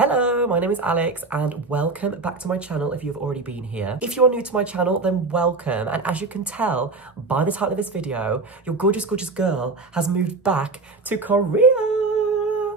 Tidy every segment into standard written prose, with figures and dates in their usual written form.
Hello, my name is Alex and welcome back to my channel if you've already been here. If you are new to my channel, then welcome. And as you can tell by the title of this video, your gorgeous, gorgeous girl has moved back to Korea.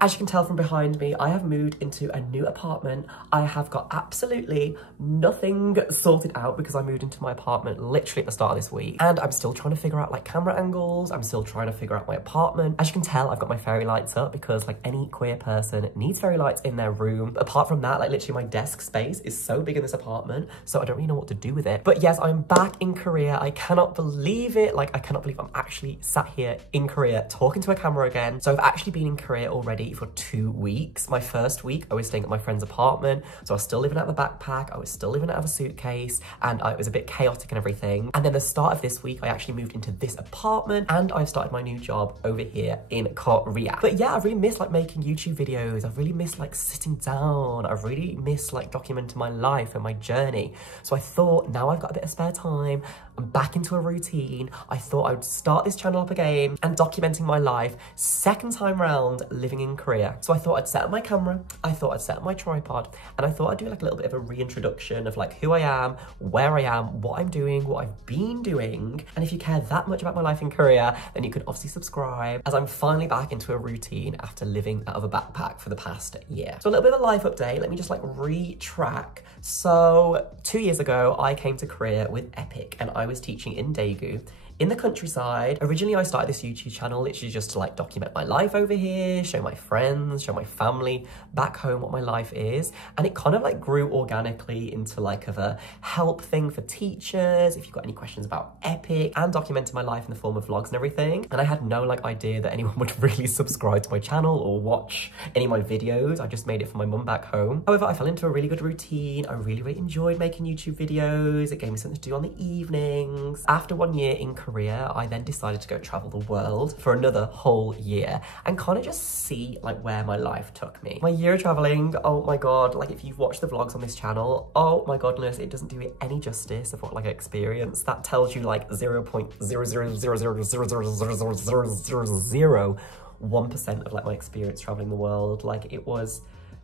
As you can tell from behind me, I have moved into a new apartment. I have got absolutely nothing sorted out because I moved into my apartment literally at the start of this week. And I'm still trying to figure out like camera angles. I'm still trying to figure out my apartment. As you can tell, I've got my fairy lights up because like any queer person needs fairy lights in their room. But apart from that, like literally my desk space is so big in this apartment, so I don't really know what to do with it. But yes, I'm back in Korea. I cannot believe it. Like I cannot believe I'm actually sat here in Korea talking to a camera again. So I've actually been in Korea already for 2 weeks. My first week, I was staying at my friend's apartment, so I was still living out of a backpack, I was still living out of a suitcase, and it was a bit chaotic and everything. And then the start of this week, I actually moved into this apartment, and I've started my new job over here in Korea. But yeah, I really miss like making YouTube videos. I really miss like sitting down. I really miss like documenting my life and my journey. So I thought now I've got a bit of spare time, I'm back into a routine. I thought I would start this channel up again and documenting my life, second time round living in Korea. So I thought I'd set up my camera, I thought I'd set up my tripod, and I thought I'd do like a little bit of a reintroduction of like who I am, where I am, what I'm doing, what I've been doing. And if you care that much about my life in Korea, then you could obviously subscribe, as I'm finally back into a routine after living out of a backpack for the past year. So a little bit of a life update, let me just like retrack. So 2 years ago, I came to Korea with EPIK and I was teaching in Daegu, in the countryside. Originally, I started this YouTube channel literally just to like document my life over here, show my friends, show my family back home what my life is. And it kind of like grew organically into like of a help thing for teachers, if you've got any questions about EPIK, and documenting my life in the form of vlogs and everything. And I had no like idea that anyone would really subscribe to my channel or watch any of my videos. I just made it for my mum back home. However, I fell into a really good routine. I really, really enjoyed making YouTube videos. It gave me something to do on the evenings. After 1 year in Korea, I then decided to go travel the world for another whole year and kind of just see like where my life took me. My year of traveling, oh my god, like if you've watched the vlogs on this channel, oh my godness, it doesn't do it any justice of what like I experienced. That tells you like 0.000000001% of like my experience traveling the world. Like it was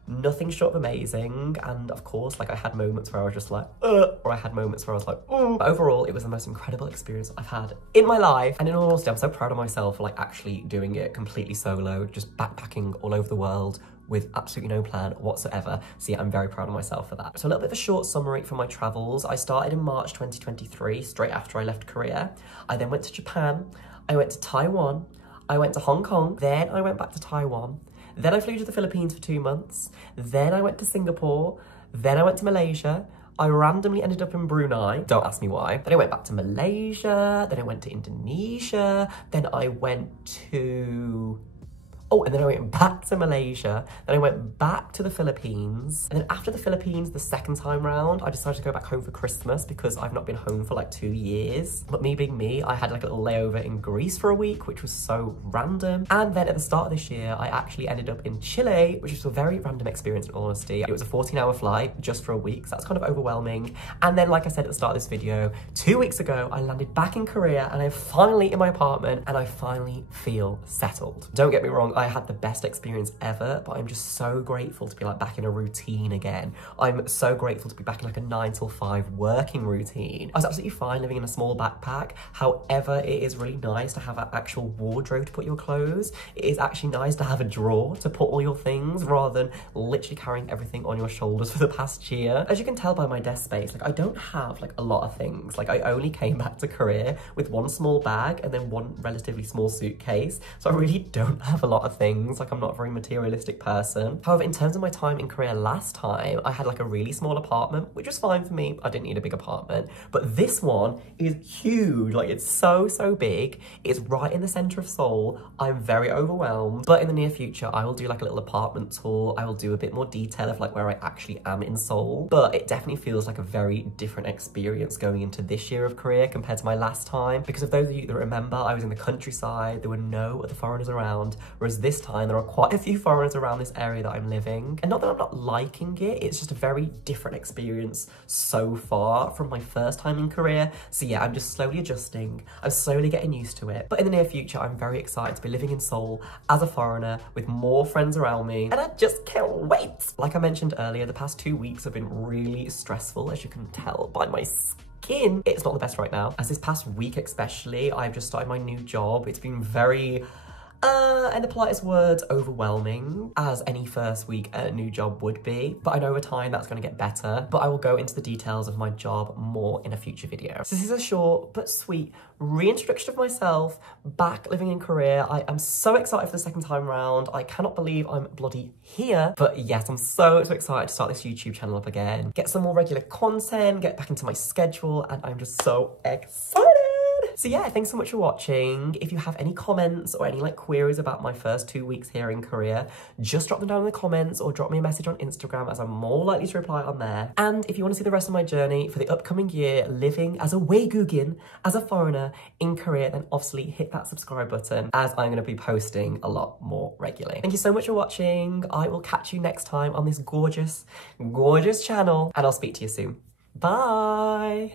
nothing short of amazing, and of course like I had moments where I was just like or I had moments where I was like But overall it was the most incredible experience I've had in my life. And in all honesty, I'm so proud of myself for like actually doing it completely solo, just backpacking all over the world with absolutely no plan whatsoever. So yeah, I'm very proud of myself for that. So a little bit of a short summary for my travels. I started in March 2023, straight after I left Korea. I then went to Japan, I went to Taiwan, I went to Hong Kong, then I went back to Taiwan. Then I flew to the Philippines for 2 months. Then I went to Singapore. Then I went to Malaysia. I randomly ended up in Brunei. Don't ask me why. Then I went back to Malaysia. Then I went to Indonesia. Then I went to... and then I went back to Malaysia, then I went back to the Philippines, and then after the Philippines, the second time round, I decided to go back home for Christmas because I've not been home for like 2 years. But me being me, I had like a little layover in Greece for a week, which was so random. And then at the start of this year, I actually ended up in Chile, which was a very random experience in all honesty. It was a 14-hour flight just for a week, so that's kind of overwhelming. And then, like I said at the start of this video, 2 weeks ago, I landed back in Korea and I'm finally in my apartment and I finally feel settled. Don't get me wrong, I had the best experience ever, but I'm just so grateful to be like back in a routine again. I'm so grateful to be back in like a 9 till 5 working routine. I was absolutely fine living in a small backpack. However, it is really nice to have an actual wardrobe to put your clothes. It is actually nice to have a drawer to put all your things rather than literally carrying everything on your shoulders for the past year. As you can tell by my desk space, like I don't have like a lot of things. Like I only came back to Korea with 1 small bag and then 1 relatively small suitcase. So I really don't have a lot of things. Like I'm not a very materialistic person. However, in terms of my time in Korea last time, I had like a really small apartment, which was fine for me. I didn't need a big apartment, but this one is huge. Like it's so big. It's right in the center of Seoul. I'm very overwhelmed, but in the near future, I will do like a little apartment tour. I will do a bit more detail of like where I actually am in Seoul, but it definitely feels like a very different experience going into this year of Korea compared to my last time. Because of those of you that remember, I was in the countryside. There were no other foreigners around, whereas because this time there are quite a few foreigners around this area that I'm living. And not that I'm not liking it, it's just a very different experience so far from my first time in Korea. So yeah, I'm just slowly adjusting. I'm slowly getting used to it. But in the near future, I'm very excited to be living in Seoul as a foreigner with more friends around me. And I just can't wait. Like I mentioned earlier, the past 2 weeks have been really stressful, as you can tell by my skin. It's not the best right now. As this past week especially, I've just started my new job. It's been very, in the politest words, overwhelming, as any first week at a new job would be. But I know over time that's going to get better. But I will go into the details of my job more in a future video. So this is a short but sweet reintroduction of myself back living in Korea. I am so excited for the second time round. I cannot believe I'm bloody here. But yes, I'm so excited to start this YouTube channel up again, get some more regular content, get back into my schedule, and I'm just so excited. So yeah, thanks so much for watching. If you have any comments or any like queries about my first 2 weeks here in Korea, just drop them down in the comments or drop me a message on Instagram, as I'm more likely to reply on there. And if you want to see the rest of my journey for the upcoming year living as a Daegu, as a foreigner in Korea, then obviously hit that subscribe button, as I'm going to be posting a lot more regularly. Thank you so much for watching. I will catch you next time on this gorgeous channel, and I'll speak to you soon. Bye.